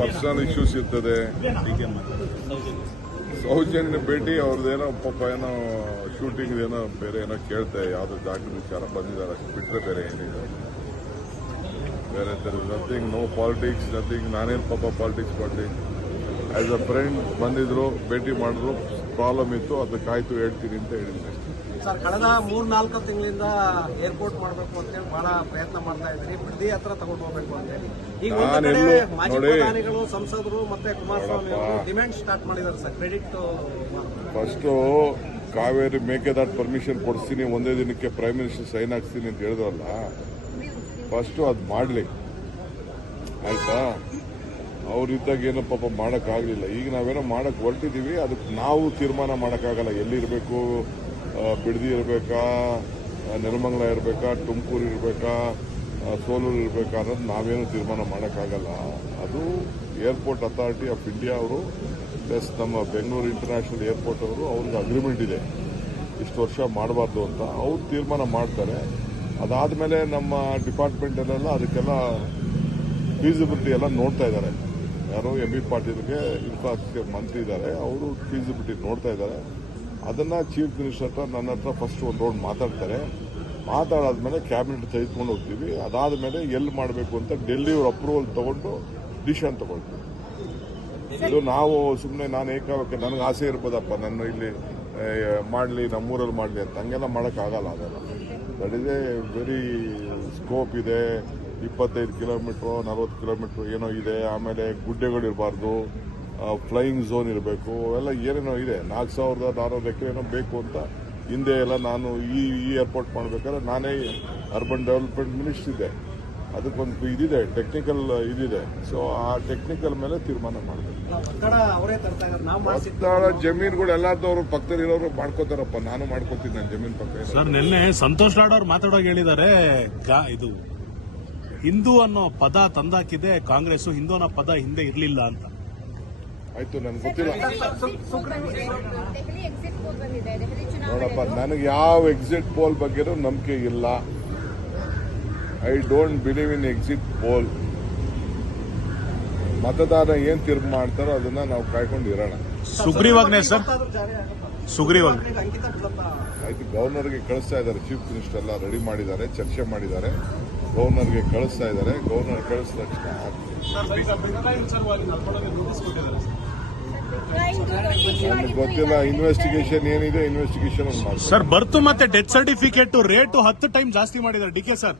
Personal issues ಇರ್ತದೆ. ಸೌಜನ್ಯ ಭೇಟಿ ಅವ್ರದ್ದೇನೋ ಪಾಪ ಏನೋ ಶೂಟಿಂಗ್ ಏನೋ ಬೇರೆ ಏನೋ ಕೇಳ್ತಾರೆ, ಯಾವುದೋ ಜಾಗದ ವಿಚಾರ ಬಂದಿದ್ದಾರೆ ಅಷ್ಟು ಬಿಟ್ಟರೆ ಬೇರೆ ಏನಿದೆ. ಬೇರೆ ನಥಿಂಗ್, ನೋ ಪಾಲಿಟಿಕ್ಸ್, ನಥಿಂಗ್. ನಾನೇನು ಪಾಪ ಪಾಲಿಟಿಕ್ಸ್ ಮಾಡಲಿ. ಆಸ್ ಅ ಫ್ರೆಂಡ್ ಬಂದಿದ್ರು, ಭೇಟಿ ಮಾಡಿದ್ರು, ಪ್ರಾಬ್ಲಮ್ ಇತ್ತು, ಅದಕ್ಕಾಯ್ತು ಹೇಳ್ತೀನಿ ಅಂತ ಹೇಳಿದ್ದೆ. ಸರ್, ಕಳೆದ 3-4 ತಿಂಗಳಿಂದ ಏರ್ಪೋರ್ಟ್ ಮಾಡಬೇಕು ಅಂತೇಳಿ ಬಹಳ ಪ್ರಯತ್ನ ಮಾಡ್ತಾ ಇದ್ರಿ, ಬಿಡದಿ ಹತ್ರ ತಗೊಂಡು ಹೋಗ್ಬೇಕು ಅಂತೇಳಿ. ಈಗ ಒಂದು ಕಡೆ ಮಾಜಿ ಪ್ರಧಾನಿಗಳು, ಸಂಸದರು ಮತ್ತೆ ಕುಮಾರಸ್ವಾಮಿ ಅವರು ಡಿಮ್ಯಾಂಡ್ ಸ್ಟಾರ್ಟ್ ಮಾಡಿದ್ದಾರೆ sir, credit. First Kaveri Mekedatu permission ಕೊಡಿಸ್ತೀನಿ, ಒಂದೇ ದಿನಕ್ಕೆ ಪ್ರೈಮ್ ಮಿನಿಸ್ಟರ್ ಸೈನ್ ಹಾಕ್ತೀನಿ ಅಂತ ಹೇಳಿದ್ರಲ್ಲ, ಫಸ್ಟ್ ಅದು ಮಾಡಲಿ ಆಯ್ತಾ. ಅವ್ರಿದ್ದಾಗ ಏನೋ ಪಾಪ ಮಾಡೋಕ್ಕಾಗಲಿಲ್ಲ. ಈಗ ನಾವೇನೋ ಮಾಡಕ್ಕೆ ಹೊರಟಿದ್ದೀವಿ, ಅದಕ್ಕೆ ನಾವು ತೀರ್ಮಾನ ಮಾಡೋಕ್ಕಾಗಲ್ಲ. ಎಲ್ಲಿರಬೇಕು, ಬಿಡದಿ ಇರಬೇಕಾ, ನೆಲಮಂಗಲ ಇರಬೇಕಾ, ತುಮಕೂರು ಇರಬೇಕಾ, ಸೋಲೂರು ಇರಬೇಕಾ ಅನ್ನೋದು ನಾವೇನು ತೀರ್ಮಾನ ಮಾಡೋಕ್ಕಾಗಲ್ಲ. ಅದು ಏರ್ಪೋರ್ಟ್ ಅಥಾರಿಟಿ ಆಫ್ ಇಂಡಿಯಾ ಅವರು ಪ್ಲಸ್ ನಮ್ಮ ಬೆಂಗಳೂರು ಇಂಟರ್ನ್ಯಾಷನಲ್ ಏರ್ಪೋರ್ಟ್ ಅವರು, ಅವ್ರಿಗೆ ಅಗ್ರಿಮೆಂಟ್ ಇದೆ ಇಷ್ಟು ವರ್ಷ ಮಾಡಬಾರ್ದು ಅಂತ. ಅವ್ರು ತೀರ್ಮಾನ ಮಾಡ್ತಾರೆ. ಅದಾದಮೇಲೆ ನಮ್ಮ ಡಿಪಾರ್ಟ್ಮೆಂಟಲ್ಲೆಲ್ಲ ಅದಕ್ಕೆಲ್ಲ ಫೀಸಿಬಿಲಿಟಿ ಎಲ್ಲ ನೋಡ್ತಾ ಇದ್ದಾರೆ. ಯಾರೋ ಎಂ.ಬಿ. ಪಾಟೀಲ್ಗೆ ಇನ್ಫ್ರಾಸ್ಟ್ರಕ್ಚರ್ ಮಂತ್ರಿ ಇದ್ದಾರೆ, ಅವರು ಫೀಸಿಬಿಲಿಟಿ ನೋಡ್ತಾ ಇದ್ದಾರೆ. ಅದನ್ನ ಚೀಫ್ ಮಿನಿಸ್ಟರ್ ಹತ್ರ, ನನ್ನ ಹತ್ರ ಫಸ್ಟ್ ಒಂದು ರೌಂಡ್ ಮಾತಾಡ್ತಾರೆ. ಮಾತಾಡಾದ್ಮೇಲೆ ಕ್ಯಾಬಿನೆಟ್ ತೆಗೆದುಕೊಂಡು ಹೋಗ್ತೀವಿ. ಅದಾದ್ಮೇಲೆ ಎಲ್ಲಿ ಮಾಡಬೇಕು ಅಂತ ಡೆಲ್ಲಿಯವ್ರ ಅಪ್ರೂವಲ್ ತಗೊಂಡು ಡಿಸಿಷನ್ ತಗೊಳ್ತೀವಿ. ಇದು ನಾವು ಸುಮ್ಮನೆ ನಾನು ಏಕಾವಕ್ಕೆ ನನಗೆ ಆಸೆ ಇರ್ಬೋದಪ್ಪ, ನನ್ನ ಇಲ್ಲಿ ಮಾಡಲಿ, ನಮ್ಮೂರಲ್ಲಿ ಮಾಡಲಿ ಅಂತ ಹಂಗೆಲ್ಲ ಮಾಡೋಕ್ಕಾಗಲ್ಲ. ಅದೆಲ್ಲ that is A very scope ಇದೆ. 25 ಕಿಲೋಮೀಟ್ರು 40 ಕಿಲೋಮೀಟ್ರು ಏನೋ ಇದೆ. ಆಮೇಲೆ ಗುಡ್ಡೆಗಳು ಇರಬಾರ್ದು, ಫ್ಲೈಯಿಂಗ್ ಝೋನ್ ಇರಬೇಕು, ಅವೆಲ್ಲ ಏನೇನೋ ಇದೆ. 4,400 ಎಕರೆ ಏನೋ ಬೇಕು ಅಂತ ಹಿಂದೆ ಎಲ್ಲ ನಾನು ಈ ಏರ್ಪೋರ್ಟ್ ಮಾಡಬೇಕಾದ್ರೆ ನಾನೇ ಅರ್ಬನ್ ಡೆವಲಪ್ಮೆಂಟ್ ಮಿನಿಸ್ಟರ್ ಇದ್ದೆ. ಅದಕ್ಕೊಂದು ಇದಿದೆ, ಟೆಕ್ನಿಕಲ್ ಇದಿದೆ. ಸೊ ಆ ಟೆಕ್ನಿಕಲ್ ಮೇಲೆ ತೀರ್ಮಾನ ಮಾಡಬೇಕು. ಜಮೀನುಗಳು ಎಲ್ಲಾದವರು ಪಕ್ಕದಲ್ಲಿರೋರು ಮಾಡ್ಕೋತಾರಪ್ಪ, ನಾನು ಮಾಡ್ಕೋತೀನಿ ನನ್ನ ಜಮೀನು ಪಕ್ಕ. ಸರ್, ನಿನ್ನೆ ಸಂತೋಷ್ ಲಾಡ್ ಅವರು ಮಾತಾಡೋಕೆ ಹೇಳಿದ್ದಾರೆ, ಇದು ಹಿಂದೂ ಅನ್ನೋ ಪದ ತಂದಾಕಿದೆ ಕಾಂಗ್ರೆಸ್, ಹಿಂದೂ ಅನ್ನೋ ಪದ ಹಿಂದೆ ಇರಲಿಲ್ಲ ಅಂತ. ಆಯ್ತು, ನನ್ಗೆ ಗೊತ್ತಿಲ್ಲ ನೋಡಪ್ಪ. ನನಗೆ ಯಾವ ಎಕ್ಸಿಟ್ ಪೋಲ್ ಬಗ್ಗೆನೂ ನಂಬಿಕೆ ಇಲ್ಲ. I don't believe in exit poll. ಮತದಾರ ಏನ್ ತೀರ್ಪು ಮಾಡ್ತಾರೋ ಅದನ್ನ ನಾವು ಕಾಯ್ಕೊಂಡು ಇರೋಣ. ಸುಗ್ರೀವಾಜ್ಞೆ ಸರ್, ಸುಗ್ರೀವಾಜ್ಞೆ ಆಯ್ತು, ಗವರ್ನರ್ಗೆ ಕಳಿಸ್ತಾ ಇದ್ದಾರೆ. ಚೀಫ್ ಮಿನಿಸ್ಟರ್ ಎಲ್ಲ ರೆಡಿ ಮಾಡಿದ್ದಾರೆ, ಚರ್ಚೆ ಮಾಡಿದ್ದಾರೆ, ಗವರ್ನರ್ಗೆ ಕಳಿಸ್ತಾ ಇದ್ದಾರೆ. ಗವರ್ನರ್ ಕಳಿಸಿದ ತಕ್ಷಣ ಗೊತ್ತಿಲ್ಲ. ಇನ್ವೆಸ್ಟಿಗೇಷನ್ ಏನಿದೆ, ಇನ್ವೆಸ್ಟಿಗೇಷನ್ ಸರ್. ಬರ್ತ್ ಮತ್ತೆ ಡೆತ್ ಸರ್ಟಿಫಿಕೇಟ್ ರೇಟು 10 ಟೈಮ್ ಜಾಸ್ತಿ ಮಾಡಿದ್ದಾರೆ ಡಿ.ಕೆ. ಸರ್.